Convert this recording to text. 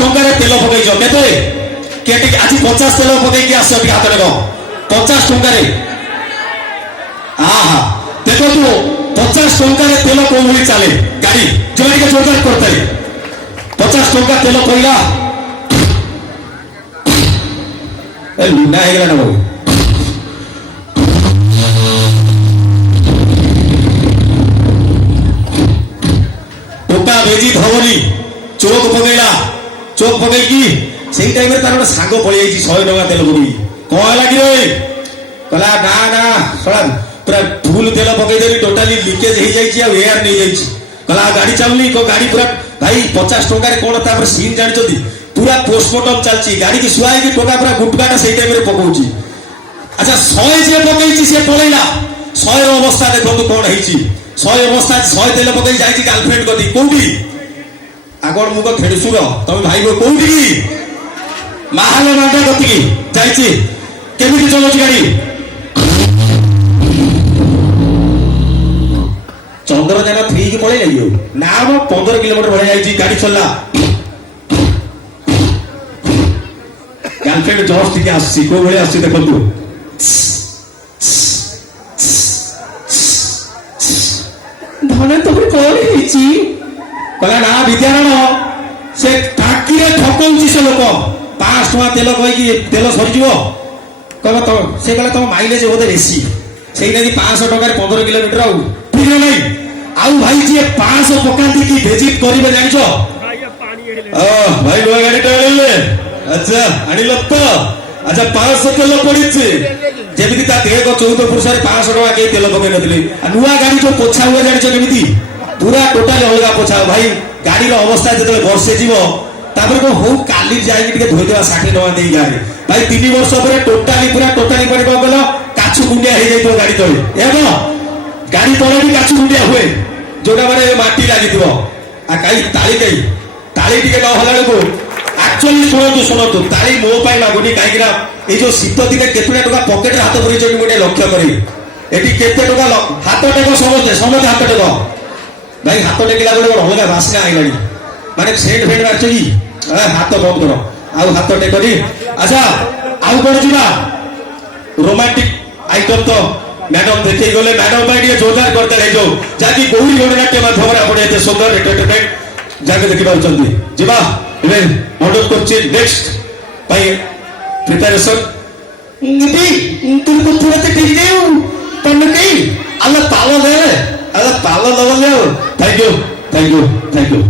ଟଙ୍କାରେ ତେଲ ପକେଇଛ କେତେ କେତେ ଆଜି 50 ତେଲ ପକେଇକି ଆସ ଟିକେ ହାତ ଦେଖ 50 ଟଙ୍କାରେ ଆହା ଦେଖନ୍ତୁ 50 ଟଙ୍କାରେ ତେଲ କୋଉ ଭଳି ଚାଲେ ଗାଡି ଯୋଉଠିକି ଯୋଜନା କରିଥାଏ 50 ଟଙ୍କା ତେଲ ପଇଲା ଏ ଲୁନା ହେଇଗଲା ନା ବାବୁ ଟୋକା ବେଜି ଧବନି ଚୋକ ପକେଇଲା ଚୋକ ପକେଇକି ସେଇ ଟାଇମରେ ତାର ଗୋଟେ ସାଙ୍ଗ ପଳେଇ ଯାଇଛି 100 ଟଙ୍କା ତେଲ ପକେଇ କଣ ହେଲା କି ରେ କହିଲା ନା ନା ଶଳା ପୁରା ଫୁଲ ତେଲ ପକେଇ ଦେଲି ଟୋଟାଲି ଲିକେଜ ହେଇଯାଇଛି ଆଉ ଏୟାର ନେଇଯାଇଛି କହିଲା ଗାଡି ଚାଲୁନି ଗାଡି ପୁରା ଭାଇ 50 ଟଙ୍କାରେ କଣ ତାପରେ ସିନ୍ ଜାଣିଛନ୍ତି पूरा पोस्टमार्टम चलची गाड़ी की सुआई की टोका पूरा गुटकाटा सही टाइम रे पकोउची अच्छा 100 जे पकेइची से पळैला 100 रो अवस्था देखंतु कोन हेची 100 अवस्था 100 तेल पकेइ जाईची गर्लफ्रेंड कदी कोउडी आगोर मुको खेडसुर तमे भाई को कोउडी महाल मांडा कती की जाईची केमिति चलोची गाड़ी चंद्रयान 3 की पळै लागियो ना 15 किलोमीटर बढ़ जाईची गाड़ी चलला गर्लफ्रेंड जॉर्ज टिके आसी को बळे आसी देखंतु धने तो कोन हेची कहला ना विद्यारण से टाकी रे ठकौची से लोक 5 टका तेल कहि कि तेल सरी जीवो कहला तो से कहला तो माइलेज बोधे बेसी सेही लागि 500 टका रे 15 किलोमीटर आउ ठीक नै आउ भाई जी 500 पकांती की विजिट करिबे जानिछो भाई लो गाड़ी टले अच्छा आनिल तो अच्छा 500 तेल पड़ी जमी ता देह को 14 पुरुष 500 टका के तेल पकई नथिले नुआ गाड़ी जो पोछा हुआ जानिछ केमिति पूरा टोटली अलगा पोछा भाई गाड़ी रो अवस्था जते वर्षे जीवो तापर को हो काली जाई के धोई देवा 60 टका देई गाड़ी भाई 3 वर्ष पर टोटली पर को गलो काछु गुंडिया हे जाई तो गाड़ी तळे एबो गाड़ी तळे भी काछु गुंडिया हुए जोटा माने माटी लागि दिबो आ काई ताली टिके न होला को एक्चुअली शुणु तारी मो पाई लागुनी कहीं ये जो शीत दिन केतुटा टका पकेट हाथ भरी मुझे लक्ष्य करी एटी केते टका हाथ टेक समझे हाथ टेक भाई हाथ टेकला गोटे अलग बासना आईलानी माने सेंट फेंट मारछ कि हाथ बंद कर आउ हाथ टेकनी अच्छा आउ कौन जीवा रोमांटिक आइटम तो मैडम देखे गले मैडम भाई जोरदार करते रह जाओ जाकि गौरी गणनाट्य माध्यम आप सुंदर एंटरटेनमेंट जाके देखि पारुचंती जीवा इवेन ऑर्डर करछि नेक्स्ट भाई प्रिपरेशन नीति तुमको थोड़ा से ठीक नहीं हूं पर नहीं अल्लाह ताला दे अल्लाह ताला ले थैंक यू